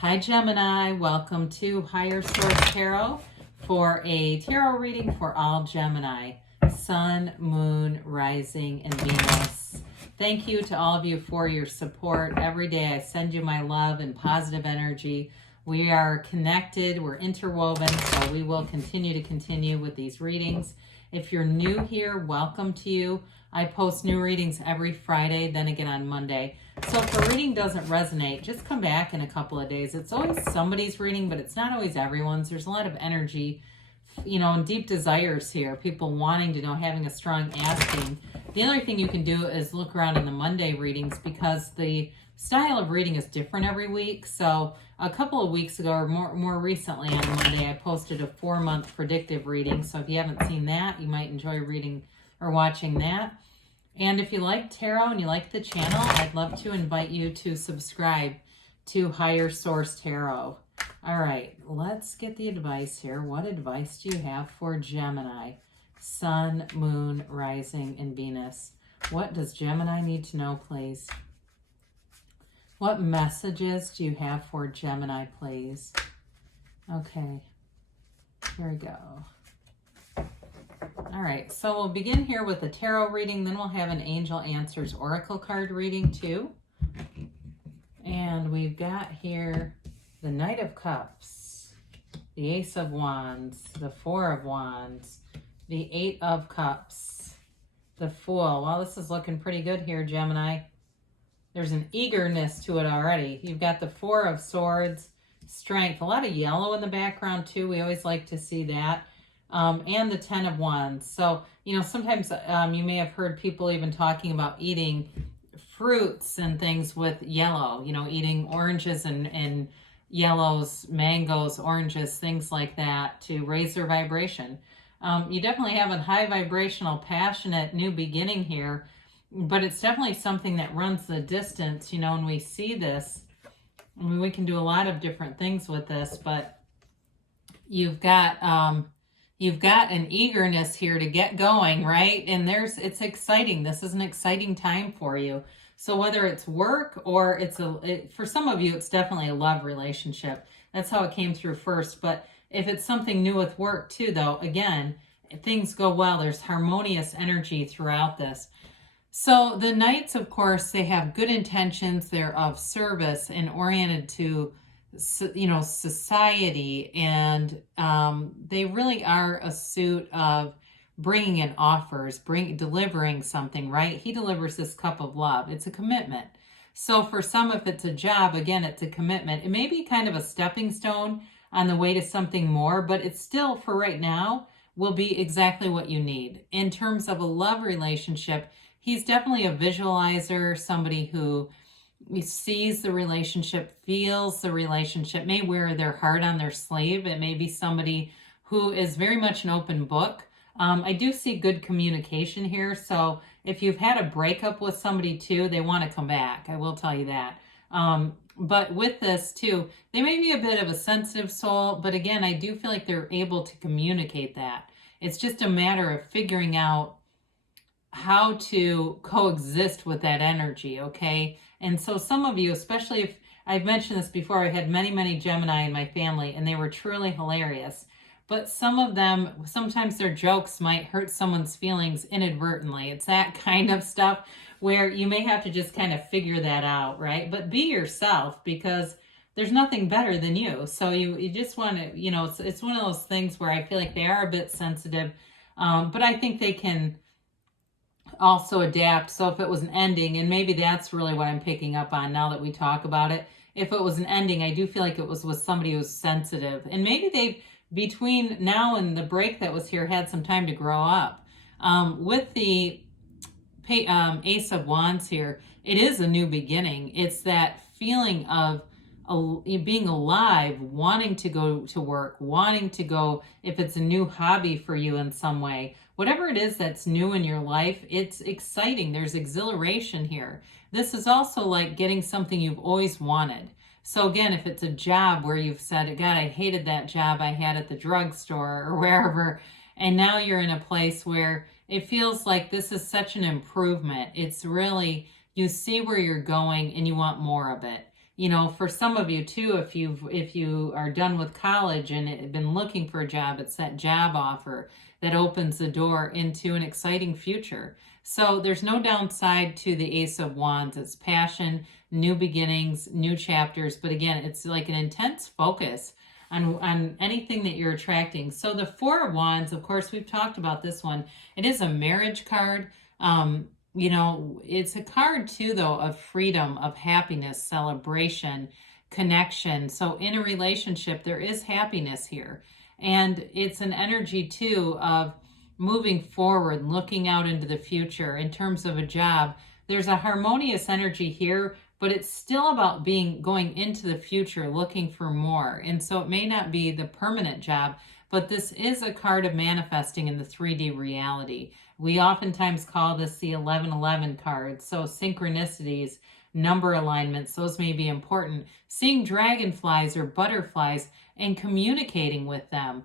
Hi Gemini, welcome to Higher Source Tarot for a tarot reading for all Gemini, Sun, Moon, Rising, and Venus. Thank you to all of you for your support. Every day I send you my love and positive energy. We are connected, we're interwoven, so we will continue with these readings. If you're new here, welcome to you. I post new readings every Friday, then again on Monday. So if a reading doesn't resonate, just come back in a couple of days. It's always somebody's reading, but it's not always everyone's. There's a lot of energy, and deep desires here. People wanting to know, having a strong asking. The other thing you can do is look around in the Monday readings because the style of reading is different every week. So a couple of weeks ago, or more recently on Monday, I posted a 4-month predictive reading. So if you haven't seen that, you might enjoy reading or watching that. And if you like tarot and you like the channel, I'd love to invite you to subscribe to Higher Source Tarot. All right, let's get the advice here. What advice do you have for Gemini? Sun, Moon, Rising, and Venus. What does Gemini need to know, please? What messages do you have for Gemini, please? Okay, here we go. All right, so we'll begin here with a tarot reading, then we'll have an Angel Answers Oracle card reading too. And we've got here the Knight of Cups, the Ace of Wands, the Four of Wands, the Eight of Cups, the Fool. Well, this is looking pretty good here, Gemini. There's an eagerness to it already. You've got the Four of Swords, Strength, a lot of yellow in the background too. We always like to see that. And the 10 of Wands. So, sometimes you may have heard people even talking about eating fruits and things with yellow, eating oranges and yellows, mangoes, oranges, things like that to raise their vibration. You definitely have a high vibrational, passionate new beginning here, but it's definitely something that runs the distance, when we see this. I mean, we can do a lot of different things with this, but you've got an eagerness here to get going, right? And it's exciting. This is an exciting time for you. So whether it's work or for some of you, it's definitely a love relationship. That's how it came through first. But if it's something new with work too, though, again, things go well. There's harmonious energy throughout this. So the Knights, of course, they have good intentions. They're of service and oriented to society, and they really are a suit of bringing in offers, delivering something, right? He delivers this cup of love. It's a commitment. So for some, if it's a job, again, it's a commitment. It may be kind of a stepping stone on the way to something more, but it's still, for right now, will be exactly what you need. In terms of a love relationship, he's definitely a visualizer, somebody who sees the relationship, feels the relationship, may wear their heart on their sleeve. It may be somebody who is very much an open book. I do see good communication here. So if you've had a breakup with somebody too, they want to come back. I will tell you that. But with this too, they may be a bit of a sensitive soul, but again, I do feel like they're able to communicate that. It's just a matter of figuring out how to coexist with that energy, okay? And so some of you, especially if I've mentioned this before, I had many Gemini in my family, and they were truly hilarious. But some of them, sometimes their jokes might hurt someone's feelings inadvertently. It's that kind of stuff where you may have to just kind of figure that out, right? But be yourself, because there's nothing better than you. So you just want to, it's one of those things where I feel like they are a bit sensitive, but I think they can also adapt. So if it was an ending, and maybe that's really what I'm picking up on now that we talk about it, if it was an ending, I do feel like it was with somebody who's sensitive, and maybe they've, between now and the break that was here, had some time to grow up. With the Ace of Wands here, it is a new beginning. It's that feeling of being alive, wanting to go to work, wanting to go, if it's a new hobby for you in some way, whatever it is that's new in your life, it's exciting. There's exhilaration here. This is also like getting something you've always wanted. So again, if it's a job where you've said, God, I hated that job I had at the drugstore or wherever, and now you're in a place where it feels like this is such an improvement. It's really, you see where you're going and you want more of it. For some of you too, if you are done with college and have been looking for a job, it's that job offer that opens the door into an exciting future. So there's no downside to the Ace of Wands. It's passion, new beginnings, new chapters. But again, it's like an intense focus on anything that you're attracting. So the Four of Wands, of course, we've talked about this one. It is a marriage card. It's a card too, though, of freedom, of happiness, celebration, connection. So in a relationship, there is happiness here. And it's an energy too of moving forward, looking out into the future. In terms of a job, there's a harmonious energy here, but it's still about going into the future, looking for more. And so it may not be the permanent job, but this is a card of manifesting in the 3D reality. We oftentimes call this the 1111 card. So synchronicities, number alignments, those may be important. Seeing dragonflies or butterflies and communicating with them,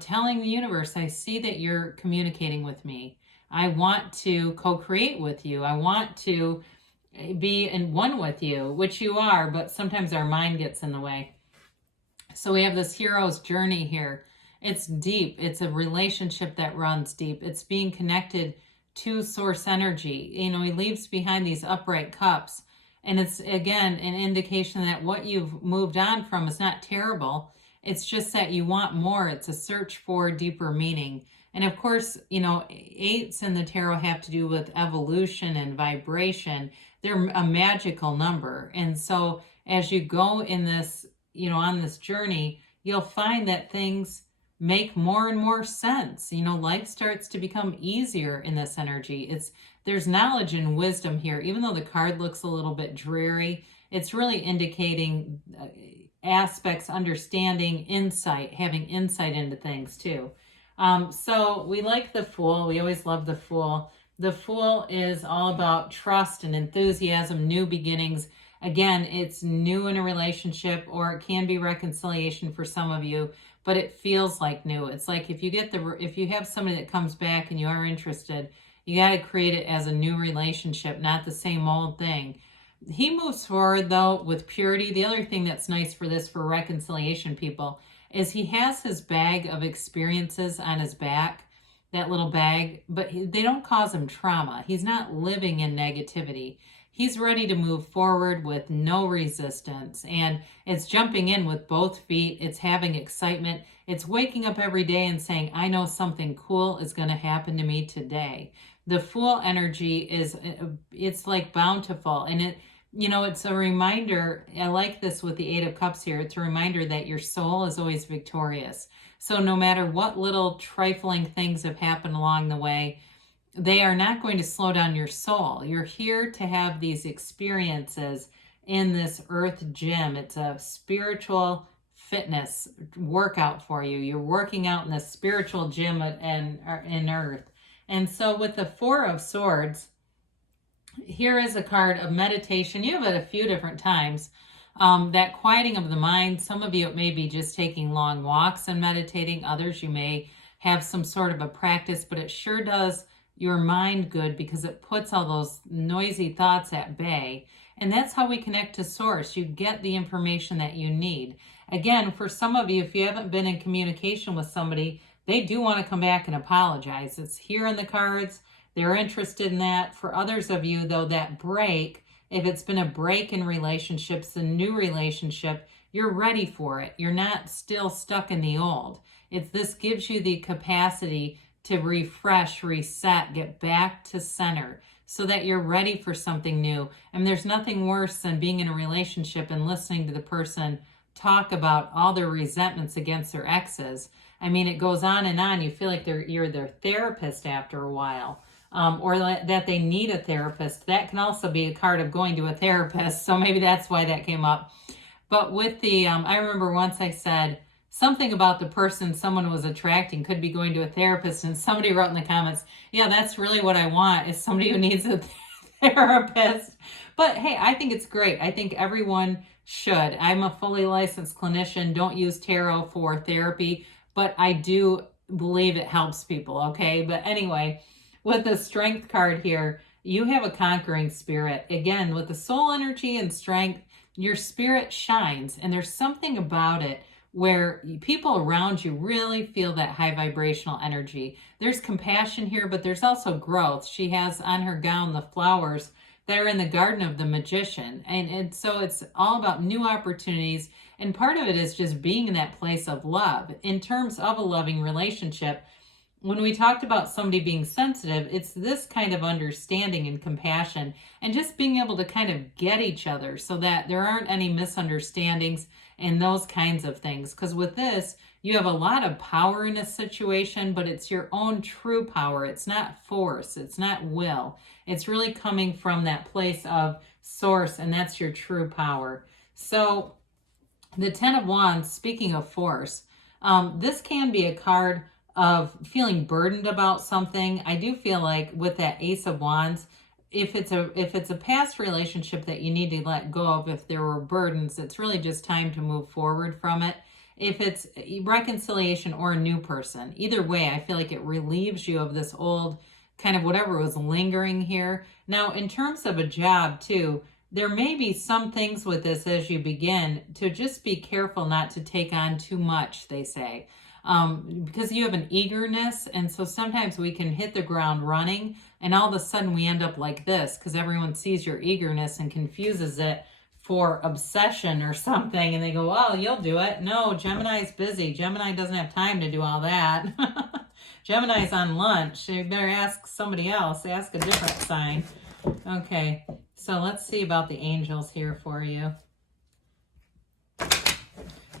telling the universe, I see that you're communicating with me. I want to co-create with you. I want to be in one with you, which you are, but sometimes our mind gets in the way. So we have this hero's journey here. It's deep. It's a relationship that runs deep. It's being connected to source energy. He leaves behind these upright cups. And it's, again, an indication that what you've moved on from is not terrible. It's just that you want more. It's a search for deeper meaning. And of course, eights in the tarot have to do with evolution and vibration. They're a magical number. And so as you go in this, on this journey, you'll find that things make more and more sense. Life starts to become easier in this energy. There's knowledge and wisdom here. Even though the card looks a little bit dreary, it's really indicating aspects, understanding, insight, having insight into things too. So we like the Fool. We always love the Fool. The Fool is all about trust and enthusiasm, new beginnings. Again, it's new in a relationship, or it can be reconciliation for some of you, but it feels like new. It's like if you have somebody that comes back and you are interested, you got to create it as a new relationship, not the same old thing. He moves forward though with purity. The other thing that's nice for reconciliation people is he has his bag of experiences on his back, that little bag, but they don't cause him trauma. He's not living in negativity. He's ready to move forward with no resistance, and it's jumping in with both feet. It's having excitement. It's waking up every day and saying, I know something cool is going to happen to me today. The Fool energy it's like bountiful, and it's a reminder. I like this with the Eight of Cups here. It's a reminder that your soul is always victorious. So no matter what little trifling things have happened along the way, they are not going to slow down your soul. You're here to have these experiences in this earth gym. It's a spiritual fitness workout for you. You're working out in the spiritual gym in earth. And so with the Four of Swords, here is a card of meditation. You have it a few different times. That quieting of the mind. Some of you, it may be just taking long walks and meditating. Others, you may have some sort of a practice, but it sure does your mind good because it puts all those noisy thoughts at bay. And that's how we connect to source. You get the information that you need. Again, for some of you, if you haven't been in communication with somebody, they do want to come back and apologize. It's here in the cards. They're interested in that. For others of you, though, that break, if it's been a break in relationships, a new relationship, you're ready for it. You're not still stuck in the old. This gives you the capacity to refresh, reset, get back to center so that you're ready for something new. And there's nothing worse than being in a relationship and listening to the person talk about all their resentments against their exes. I mean, it goes on and on. You feel like you're their therapist after a while, or that they need a therapist. That can also be a card of going to a therapist. So maybe that's why that came up. But with the, I remember once I said, something about the person someone was attracting could be going to a therapist, and somebody wrote in the comments, yeah, that's really what I want, is somebody who needs a therapist. But hey, I think it's great. I think everyone should. I'm a fully licensed clinician. Don't use tarot for therapy, but I do believe it helps people, okay? But anyway, with the Strength card here, you have a conquering spirit. Again, with the soul energy and strength, your spirit shines, and there's something about it where people around you really feel that high vibrational energy. There's compassion here, but there's also growth. She has on her gown the flowers that are in the garden of the magician. And so it's all about new opportunities. And part of it is just being in that place of love. In terms of a loving relationship, when we talked about somebody being sensitive, it's this kind of understanding and compassion and just being able to kind of get each other so that there aren't any misunderstandings and those kinds of things. Because with this, you have a lot of power in a situation, but it's your own true power. It's not force. It's not will. It's really coming from that place of source, and that's your true power. So the Ten of Wands, speaking of force, this can be a card of feeling burdened about something. I do feel like with that Ace of Wands, if it's a past relationship that you need to let go of, if there were burdens, it's really just time to move forward from it. If it's reconciliation or a new person, either way, I feel like it relieves you of this old kind of whatever was lingering here. Now, in terms of a job too, there may be some things with this as you begin to just be careful not to take on too much, they say. Because you have an eagerness, and so sometimes we can hit the ground running, and all of a sudden we end up like this because everyone sees your eagerness and confuses it for obsession or something, and they go, oh, you'll do it. No, Gemini's busy. Gemini doesn't have time to do all that. Gemini's on lunch. You better ask somebody else. Ask a different sign. Okay, so let's see about the angels here for you.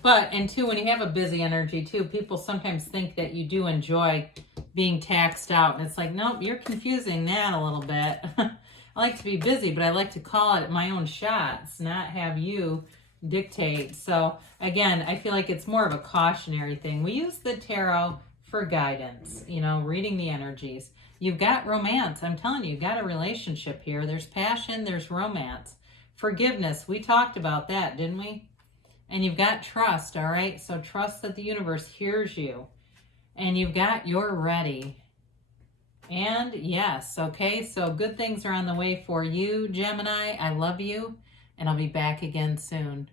But, and two, when you have a busy energy too, people sometimes think that you do enjoy being taxed out. And it's like, nope, you're confusing that a little bit. I like to be busy, but I like to call it my own shots, not have you dictate. So again, I feel like it's more of a cautionary thing. We use the tarot for guidance, you know, reading the energies. You've got romance. I'm telling you, you've got a relationship here. There's passion, there's romance. Forgiveness, we talked about that, didn't we? And you've got trust, all right? So trust that the universe hears you. And you've got you're ready. And yes, okay, so good things are on the way for you, Gemini. I love you, and I'll be back again soon.